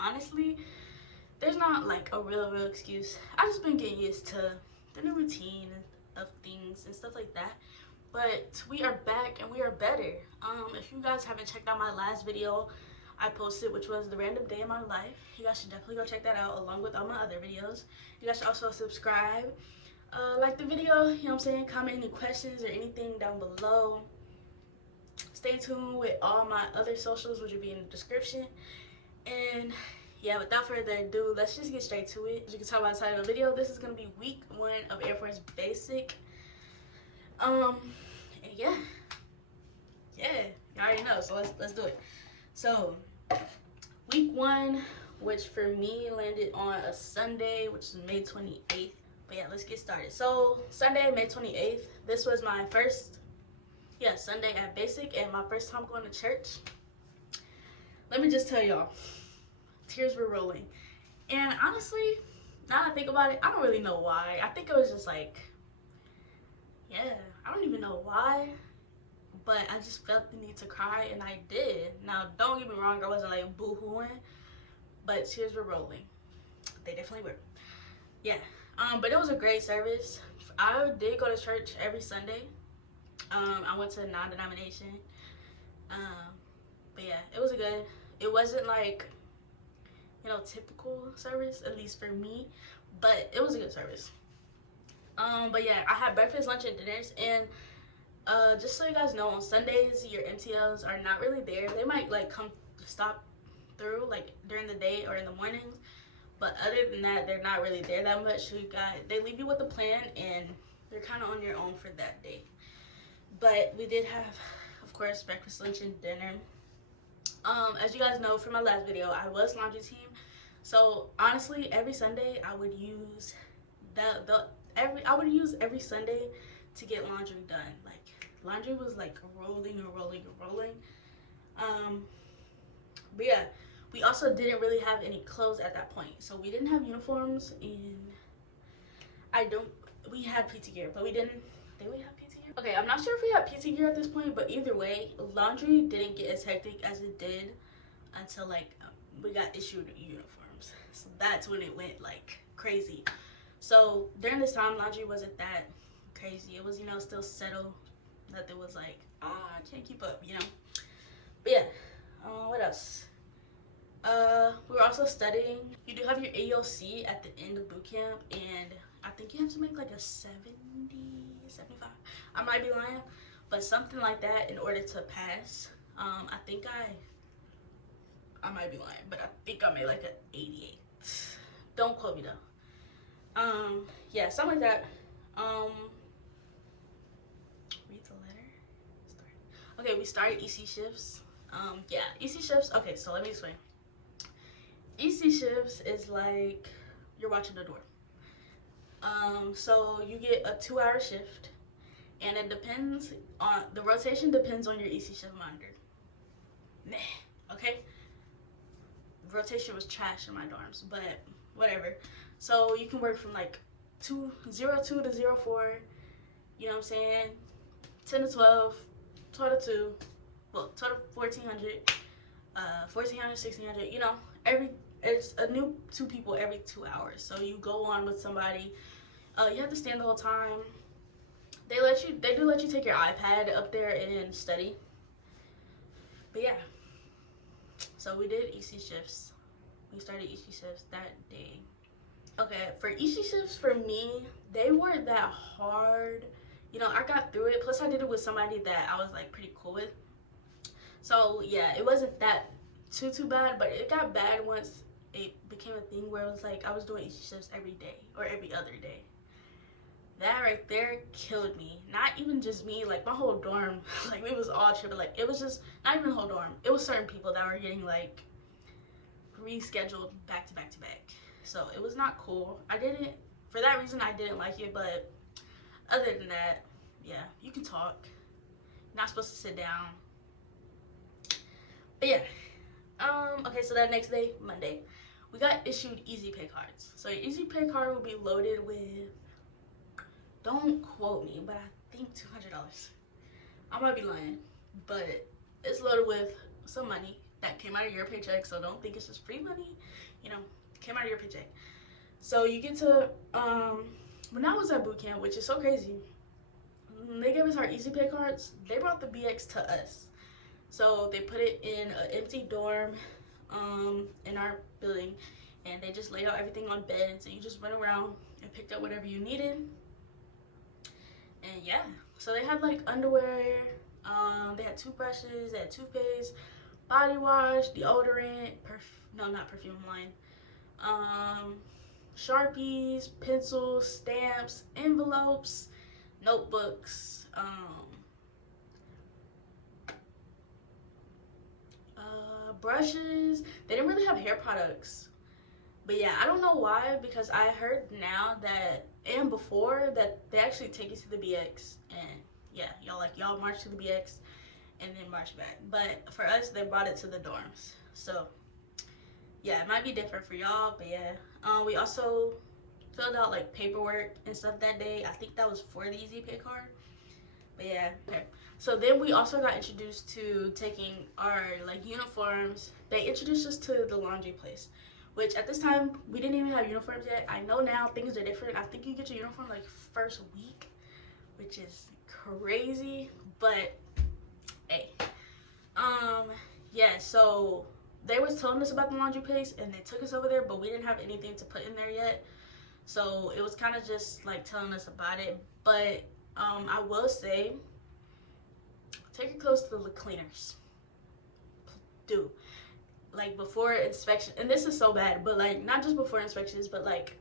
honestly, there's not like a real excuse. I just been getting used to the new routine of things and stuff like that. But we are back and we are better. If you guys haven't checked out my last video I posted, which was the random day in my life, you guys should definitely go check that out along with all my other videos. You guys should also subscribe, like the video, you know what I'm saying, comment any questions or anything down below. Stay tuned with all my other socials, which will be in the description. And yeah, without further ado, let's just get straight to it. As you can tell by the title of the video, this is going to be week 1 of Air Force Basic. And yeah, you already know, so let's do it. So week 1, which for me landed on a Sunday, which is May 28th. But yeah, let's get started. So Sunday, May 28th, this was my first Sunday at Basic and my first time going to church. Let me just tell y'all, tears were rolling. And honestly, now that I think about it, I don't really know why. I think it was just like, I don't even know why, but I just felt the need to cry, and I did. Now, don't get me wrong, I wasn't like boo-hooing, but tears were rolling. They definitely were. Yeah, but it was a great service. I did go to church every Sunday. I went to a non-denomination. But yeah, it was good. It wasn't like, typical service, at least for me, but it was a good service. But yeah, I had breakfast, lunch, and dinners, and just so you guys know, on Sundays your MTLs are not really there. They might like come stop through like during the day or in the mornings, but other than that, they're not really there that much. So they leave you with a plan, and you're kind of on your own for that day. But we did have, of course, breakfast, lunch, and dinner. As you guys know from my last video, I was laundry team. So honestly, every Sunday I would use every Sunday to get laundry done. Like, laundry was like rolling. But yeah, we also didn't really have any clothes at that point. So we didn't have uniforms, and we had PT gear, but did we have PT gear? Okay, I'm not sure if we had PT gear at this point, but either way, laundry didn't get as hectic as it did until like we got issued uniforms. So that's when it went like crazy. So during this time, laundry wasn't that crazy. It was, still settled. Nothing was like, I can't keep up, But yeah, what else? We were also studying. You do have your AOC at the end of boot camp, and I think you have to make like a 70, 75. I might be lying, but something like that in order to pass. I think I might be lying, but I think I made like an 88. Don't quote me though. Yeah, something like that. Read the letter. Okay, we started EC shifts. Yeah, EC shifts. Okay, so let me explain. EC shifts is like you're watching the door. So you get a 2-hour shift, and it depends on the rotation. Depends on your EC shift monitor. Okay. Rotation was trash in my dorms, but whatever. So you can work from like 02 to 04. You know what I'm saying? 10 to 12, 12 to 2, well, 12 to 1400, 1400, 1600. It's a new 2 people every 2 hours. So you go on with somebody. You have to stand the whole time. They do let you take your iPad up there and study. But yeah. So we did EC shifts. We started EC shifts that day. Okay, for EC shifts for me, they weren't that hard. I got through it. Plus I did it with somebody that I was like pretty cool with. So yeah, it wasn't that too bad, but it got bad once it became a thing where it was like I was doing EC shifts every day or every other day. That right there killed me. Not even just me, like my whole dorm. Like we was all tripping. Like it was just not even the whole dorm. It was certain people that were getting like rescheduled back to back to back. So it was not cool. For that reason I didn't like it, but other than that, yeah, you can talk. You're not supposed to sit down. But yeah. Okay, so that next day, Monday, we got issued Easy Pay cards. So your Easy Pay card will be loaded with, don't quote me, but I think $200. I might be lying, but it's loaded with some money. that came out of your paycheck, so don't think it's just free money, you know, came out of your paycheck. So you get to, when I was at boot camp, which is so crazy, they gave us our easy pay cards. They brought the BX to us. So they put it in an empty dorm in our building, and they just laid out everything on beds, and you just went around and picked up whatever you needed. And yeah, so they had like underwear, they had toothbrushes, they had toothpaste, body wash, deodorant, not perfume line, Sharpies, pencils, stamps, envelopes, notebooks, brushes. They didn't really have hair products. But yeah, I don't know why, because I heard now that, and before, that they actually take you to the BX, and yeah, y'all march to the BX and then march back. But for us, they brought it to the dorms. So yeah, it might be different for y'all, but yeah. We also filled out like paperwork and stuff that day. I think that was for the easy pay card. But yeah, okay. So then we also got introduced to taking our like uniforms. They introduced us to the laundry place, which at this time we didn't even have uniforms yet. I know now things are different. I think you get your uniform like first week, which is crazy. But hey, yeah. So they was telling us about the laundry place, and they took us over there, but we didn't have anything to put in there yet. So it was kind of just like telling us about it. But I will say, take your clothes to the cleaners. Do. Like before inspection, and this is so bad, but like not just before inspections, but like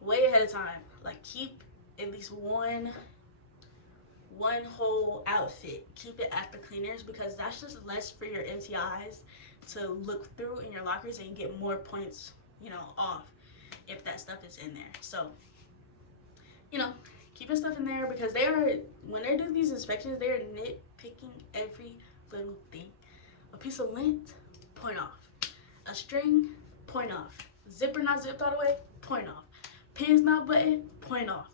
way ahead of time. Like keep at least one whole outfit. Keep it at the cleaners, because that's just less for your MTIs to look through in your lockers, and you get more points, you know, off if that stuff is in there. So, you know, keep your stuff in there, because they are, when they do these inspections, they are nitpicking every little thing. A piece of lint, point off. A string, point off. Zipper not zipped all the way, point off. Pins not buttoned, point off.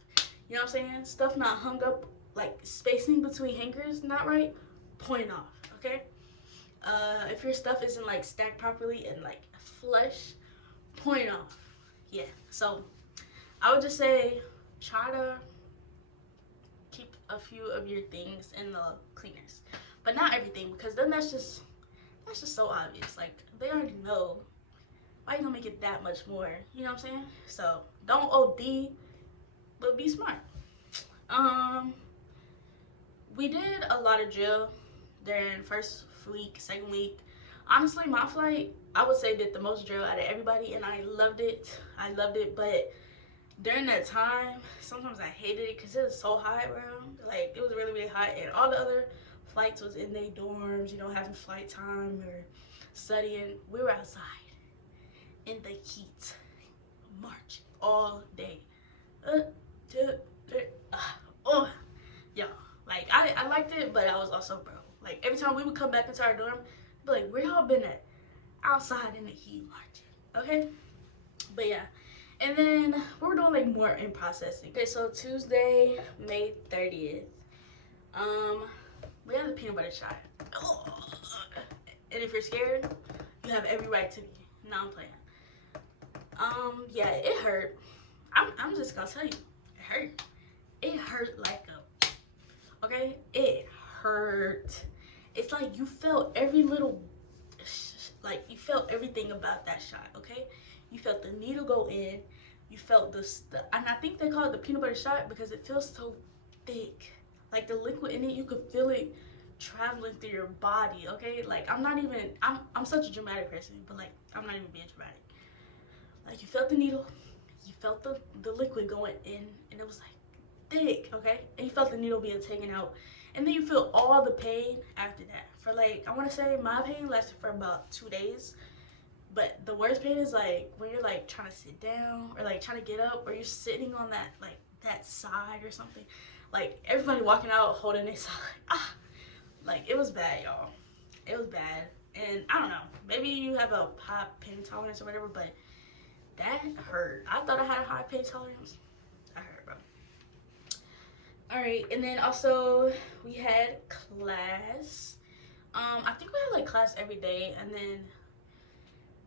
You know what I'm saying? Stuff not hung up, like spacing between hangers not right, point off, okay? If your stuff isn't like stacked properly and like flush, point off. Yeah, so I would just say try to keep a few of your things in the cleaners, but not everything, because then that's just so obvious. Like they already know. Why you gonna make it that much more? You know what I'm saying? So don't OD, but be smart. We did a lot of drill during first week, second week. Honestly, my flight, I would say, did the most drill out of everybody, and I loved it. But during that time, sometimes I hated it because it was so hot, bro. Like, it was really, really hot, and all the other flights was in their dorms, you know, having flight time or studying. We were outside in the heat, marching all day. Yo, like, I liked it, but I was also, bro, like, every time we would come back into our dorm, be like, where y'all been at? Outside in the heat marching, okay? But yeah, and then we were doing like more in processing. Okay, so Tuesday, May 30th, we had the peanut butter shot. And if you're scared, you have every right to be. No, I'm playing. Yeah, it hurt. I'm just gonna tell you, it hurt. It hurt like a, okay? It hurt. It's like you felt every little, like you felt everything about that shot, okay? You felt the needle go in. You felt the and I think they call it the peanut butter shot because it feels so thick. Like the liquid in it, you could feel it traveling through your body, okay? Like I'm such a dramatic person, but like I'm not even being dramatic. Like you felt the needle, you felt the liquid going in, and it was like thick, okay? And you felt the needle being taken out, and then you feel all the pain after that. For like, I want to say my pain lasted for about 2 days, but the worst pain is like when you're like trying to sit down or like trying to get up, or you're sitting on that like that side or something, like everybody walking out holding their side, like it was bad, y'all. It was bad. And I don't know, maybe you have a high pain tolerance or whatever, but that hurt. I thought I had a high pain tolerance. That hurt, bro. All right, and then also we had class. I think we had like class every day, and then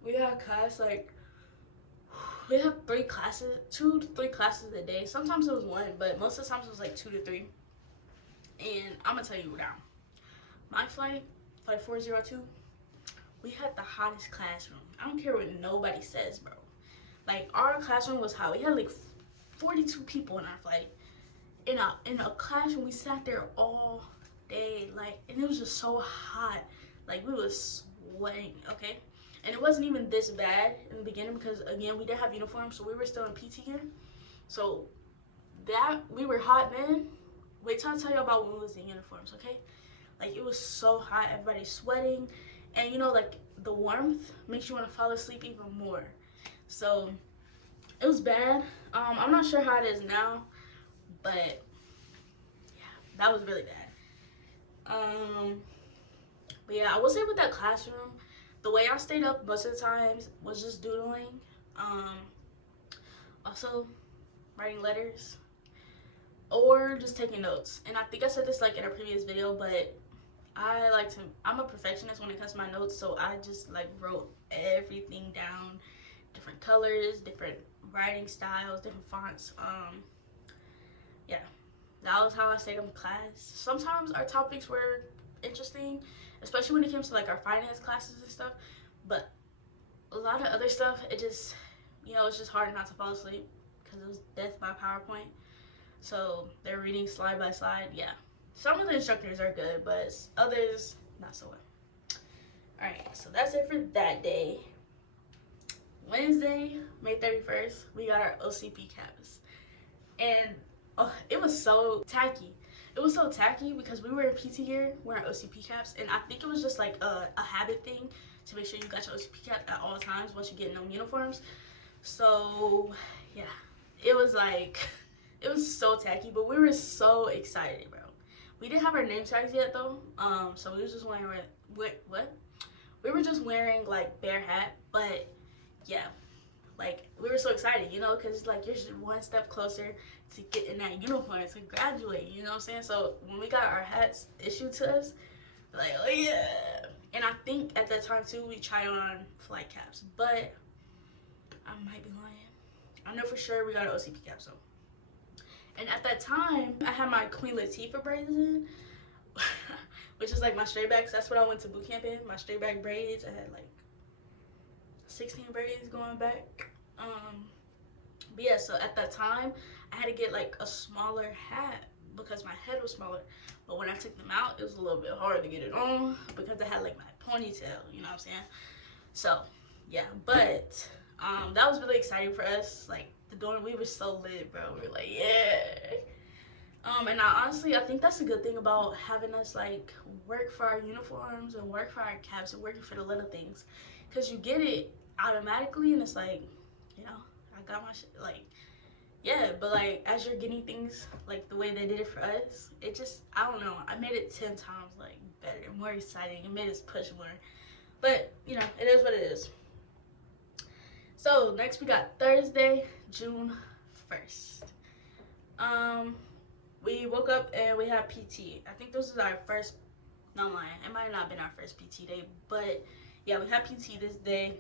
we had class like we have 3 classes, 2 to 3 classes a day. Sometimes it was one, but most of the times it was like 2 to 3. And I'm gonna tell you now, my flight 402, we had the hottest classroom. I don't care what nobody says, bro. Like, our classroom was hot. We had like 42 people in our flight. In a classroom, we sat there all day, like, and it was just so hot. Like, we was sweating, okay? And it wasn't even this bad in the beginning because, again, we didn't have uniforms, so we were still in PT gear. So that we were hot then. Wait till I tell you about when we was in uniforms, okay? Like, it was so hot, everybody's sweating, and you know, like, the warmth makes you want to fall asleep even more. So it was bad. I'm not sure how it is now, but yeah, that was really bad. But yeah, I will say with that classroom, the way I stayed up most of the times was just doodling. Also writing letters or just taking notes. And I think I said this like in a previous video, but I'm a perfectionist when it comes to my notes, so I just like wrote everything down, different colors, different writing styles, different fonts. Yeah, that was how I stayed in class. Sometimes our topics were interesting, especially when it came to like our finance classes and stuff, but a lot of other stuff, it just, it's just hard not to fall asleep because it was death by PowerPoint. So they're reading slide by slide. Yeah, some of the instructors are good, but others not so well. All right, so that's it for that day. Wednesday, May 31st, we got our OCP Caps, and it was so tacky. It was so tacky because we were in PT gear wearing OCP caps, and I think it was just like a habit thing to make sure you got your OCP cap at all times once you get in them uniforms. So yeah, it was like, it was so tacky, but we were so excited, bro. We didn't have our name tags yet though, so we was just wearing what? We were just wearing like bare hat, but yeah, like we were so excited, because like you're just one step closer to get in that uniform to graduate, you know what I'm saying? So when we got our hats issued to us, like, oh yeah. And I think at that time too we tried on flight caps, but I might be lying. I know for sure we got an OCP cap. So, and at that time I had my Queen Latifah braids in which is like my straight backs. That's what I went to boot camp in, my straight back braids. I had like 16 braids going back. But yeah, so at that time I had to get like a smaller hat because my head was smaller, but when I took them out it was a little bit hard to get it on because I had like my ponytail, you know what I'm saying? So yeah, but that was really exciting for us. Like the dorm, we were so lit, bro. We were like, yeah. And I think that's a good thing about having us like work for our uniforms and work for our caps and working for the little things, because you get it automatically and it's like, I got my shit, like, yeah, but like as you're getting things like the way they did it for us, it just, I don't know, I made it 10 times like better, more exciting. It made us push more, but it is what it is. So next we got Thursday, June 1st. We woke up and we had PT. I think this is our first, no, I'm lying, it might not have been our first PT day, but yeah, we had PT this day.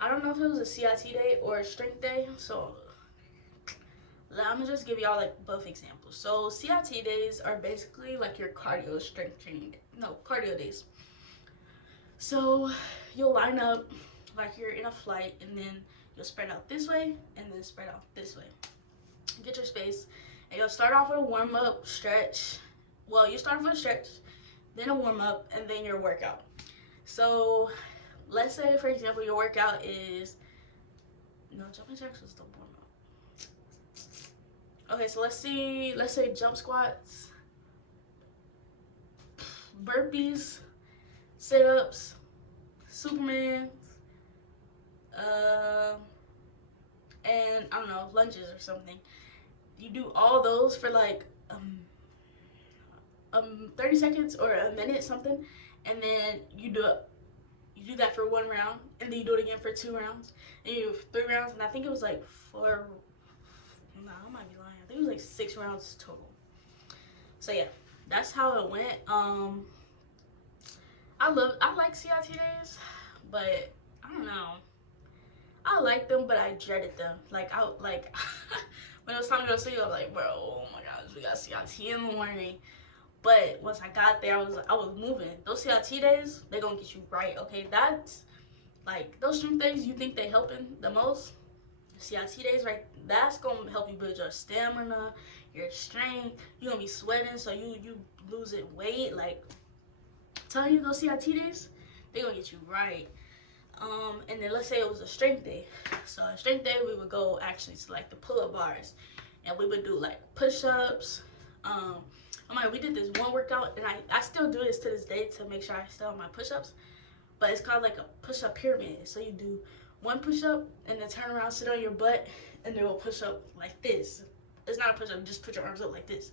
I don't know if it was a CIT day or a strength day, so I'm gonna just give y'all like both examples. So CIT days are basically like your cardio strength training, cardio days. So you'll line up like you're in a flight, and then you'll spread out this way and then spread out this way. Get your space, and you'll start off with a warm-up stretch. Well, you start off with a stretch, then a warm-up, and then your workout. So let's say, for example, your workout is, jumping jacks was the warm-up. Okay, so let's say jump squats, burpees, sit-ups, Supermans, and I don't know, lunges or something. You do all those for like 30 seconds or a minute, something, and then you do that for 1 round, and then you do it again for 2 rounds, and you do 3 rounds, and I think it was like 4. No, I might be lying. I think it was like 6 rounds total. So yeah, that's how it went. I like CIT days, but I don't know. I liked them, but I dreaded them. Like I like when it was time to go to sleep, I was like, bro, oh my gosh, we got CIT in the morning. But once I got there, I was moving. Those CIT days, they gonna get you right. Okay, that's like those strength days. You think they helping the most? CIT days, right? That's gonna help you build your stamina, your strength. You're gonna be sweating, so you losing weight. Like, telling you those CIT days, they gonna get you right. And then let's say it was a strength day. So a strength day, we would go actually to like the pull-up bars, and we would do like push-ups. We did this one workout, and I still do this to this day to make sure I stay on my push-ups. But it's called like a push-up pyramid. So you do one push-up, and then turn around, sit on your butt, and then we'll push up like this. It's not a push-up, just put your arms up like this.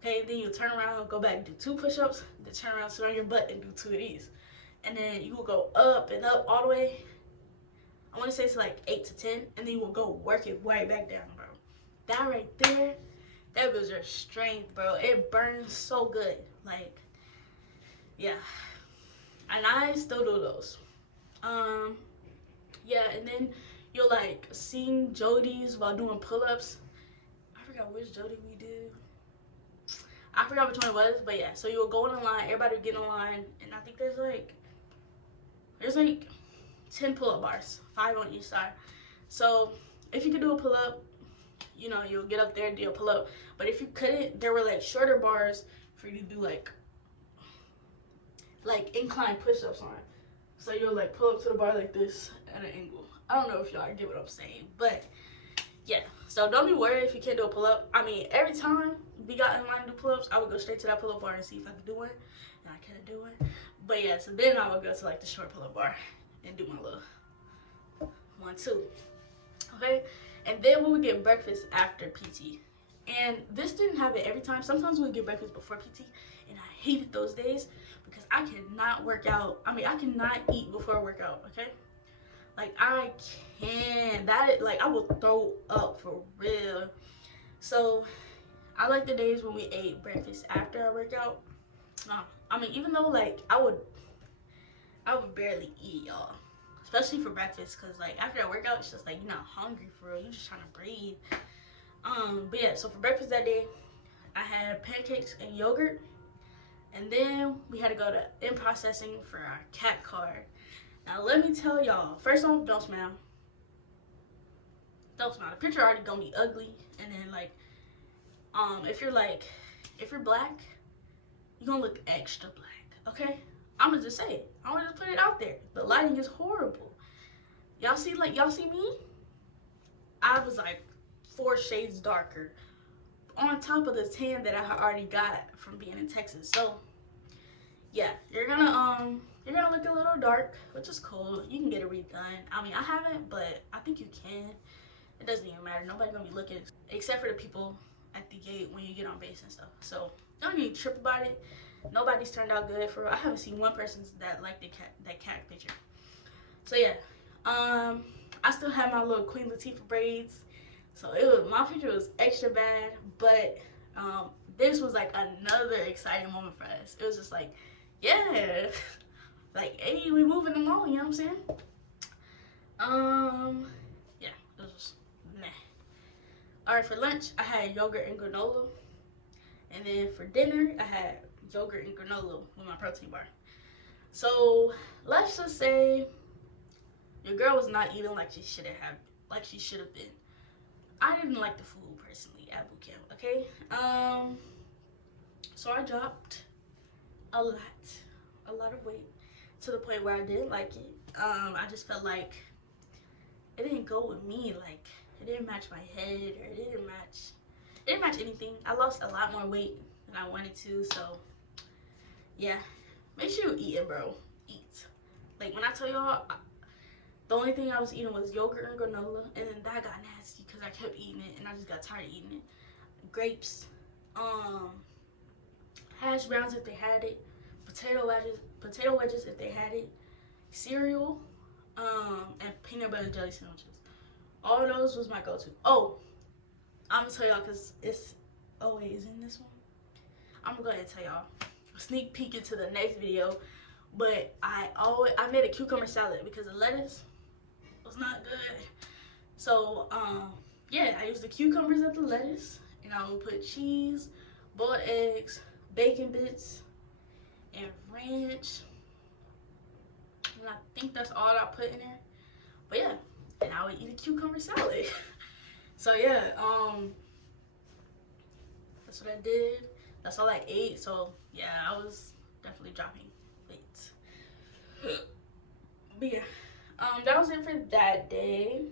Okay, then you turn around, go back, do 2 push-ups, then turn around, sit on your butt, and do 2 of these. And then you will go up and up all the way. I want to say it's like 8 to 10, and then you will go work it right back down, bro. That right there, that builds your strength, bro. It burns so good. Like, yeah. And I still do those. Yeah, and then you'll like sing Jodies while doing pull-ups. I forgot which Jody we did. I forgot which one it was, but yeah. So you'll go in a line, everybody will get in a line, and I think there's like 10 pull-up bars, 5 on each side. So if you could do a pull-up, you know, you'll get up there and do a pull-up. But if you couldn't, there were like shorter bars for you to do like incline push-ups on. So you'll like pull up to the bar like this at an angle. I don't know if y'all get what I'm saying, but yeah. So don't be worried if you can't do a pull-up. I mean, every time we got in line to do pull-ups, I would go straight to that pull-up bar and see if I could do one, and I couldn't do it. But yeah, so then I would go to like the short pull-up bar and do my little 1, 2. Okay, and then we would get breakfast after PT. And this didn't happen every time. Sometimes we would get breakfast before PT, and I hated those days because I cannot work out. I mean, I cannot eat before a workout, okay? Like, I can't. I will throw up for real. So, I like the days when we ate breakfast after our workout. I mean, even though, like, I would barely eat, y'all. Especially for breakfast, because, like, after a workout, it's just, like, you're not hungry for real. You're just trying to breathe. But, yeah, so for breakfast that day, I had pancakes and yogurt. And then we had to go to in-processing for our CAP card. Now, let me tell y'all. First off, don't smile. Don't smile. The picture already gonna be ugly. And then, like, if you're black, you're gonna look extra black, okay? I'm gonna just say it. I'm gonna just put it out there. The lighting is horrible. Y'all see me? I was like 4 shades darker on top of the tan that I already got from being in Texas. So yeah, you're gonna look a little dark, which is cool. You can get it redone. I mean, I haven't, but I think you can. It doesn't even matter. Nobody's gonna be looking except for the people at the gate when you get on base and stuff. So don't even trip about it. Nobody's turned out good for real. I haven't seen one person that liked that cat picture. So yeah, I still have my little Queen Latifah braids. So my picture was extra bad, but this was like another exciting moment for us. It was just like, yeah, like, hey, we moving along, you know what I'm saying? Yeah, it was just meh. All right, for lunch I had yogurt and granola, and then for dinner I had yogurt and granola with my protein bar. So let's just say your girl was not eating like she should have been. I didn't like the food personally at boot camp, okay? So I dropped a lot of weight to the point where I didn't like it. I just felt like it didn't go with me. Like, it didn't match my head, or it didn't match anything. I lost a lot more weight than I wanted to. So yeah, make sure you eat it, bro. Eat. Like, when I tell y'all, the only thing I was eating was yogurt and granola, and then that got nasty because I kept eating it, and I just got tired of eating it. Grapes, hash browns if they had it, potato wedges if they had it, cereal, and peanut butter jelly sandwiches. All those was my go-to. Oh, I'm gonna tell y'all because it's always in this one. I'm gonna go ahead and tell y'all a sneak peek into the next video. But I made a cucumber salad because the lettuce was not good. So yeah, I used the cucumbers and the lettuce, and I will put cheese, boiled eggs, bacon bits, and ranch. And I think that's all I put in there. But yeah, and I would eat a cucumber salad. So yeah, that's what I did. That's all I ate. So yeah, I was definitely dropping weight. But yeah, that was it for that day.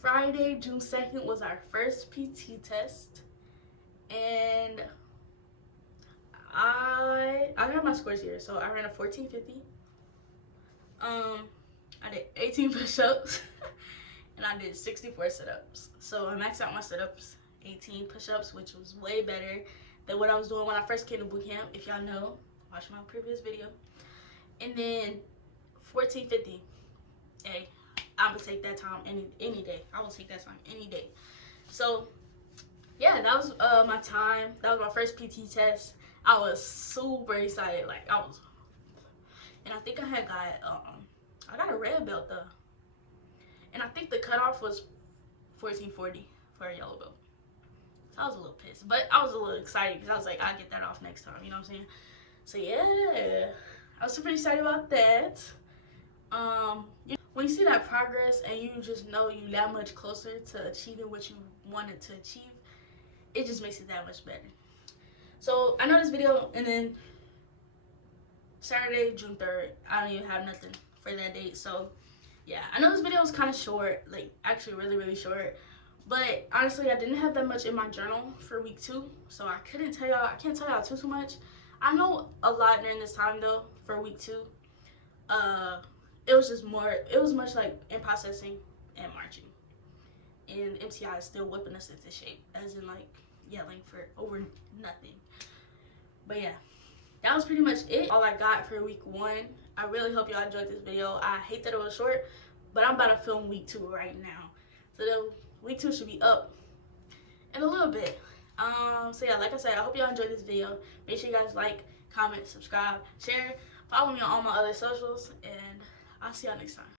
Friday, June 2nd was our first PT test, and I got my scores here. So I ran a 1450. I did 18 push-ups and I did 64 sit-ups. So I maxed out my sit-ups, 18 push-ups, which was way better than what I was doing when I first came to boot camp. If y'all know, watch my previous video. And then 1450. Hey, I would take that time any day. I will take that time any day. So yeah, that was my time. That was my first PT test. I was super excited. Like and I think I had I got a red belt though. And I think the cutoff was 1440 for a yellow belt. So I was a little pissed, but I was a little excited because I was like, I'll get that off next time, you know what I'm saying? So yeah, I was super excited about that. When you see that progress and you just know you that much closer to achieving what you wanted to achieve, it just makes it that much better. So I know this video, and then Saturday, June 3rd, I don't even have nothing for that date. So yeah, I know this video was kind of short, like actually really short, but honestly I didn't have that much in my journal for week 2, so I can't tell y'all too much. I know a lot during this time though for week 2. It was much like in processing and marching, and MTI is still whipping us into shape, as in like yelling for over nothing. But yeah, that was pretty much it, all I got for week 1. I really hope y'all enjoyed this video. I hate that it was short, but I'm about to film week 2 right now, so the week 2 should be up in a little bit. So yeah, like I said, I hope y'all enjoyed this video. Make sure you guys like, comment, subscribe, share, follow me on all my other socials, and I'll see y'all next time.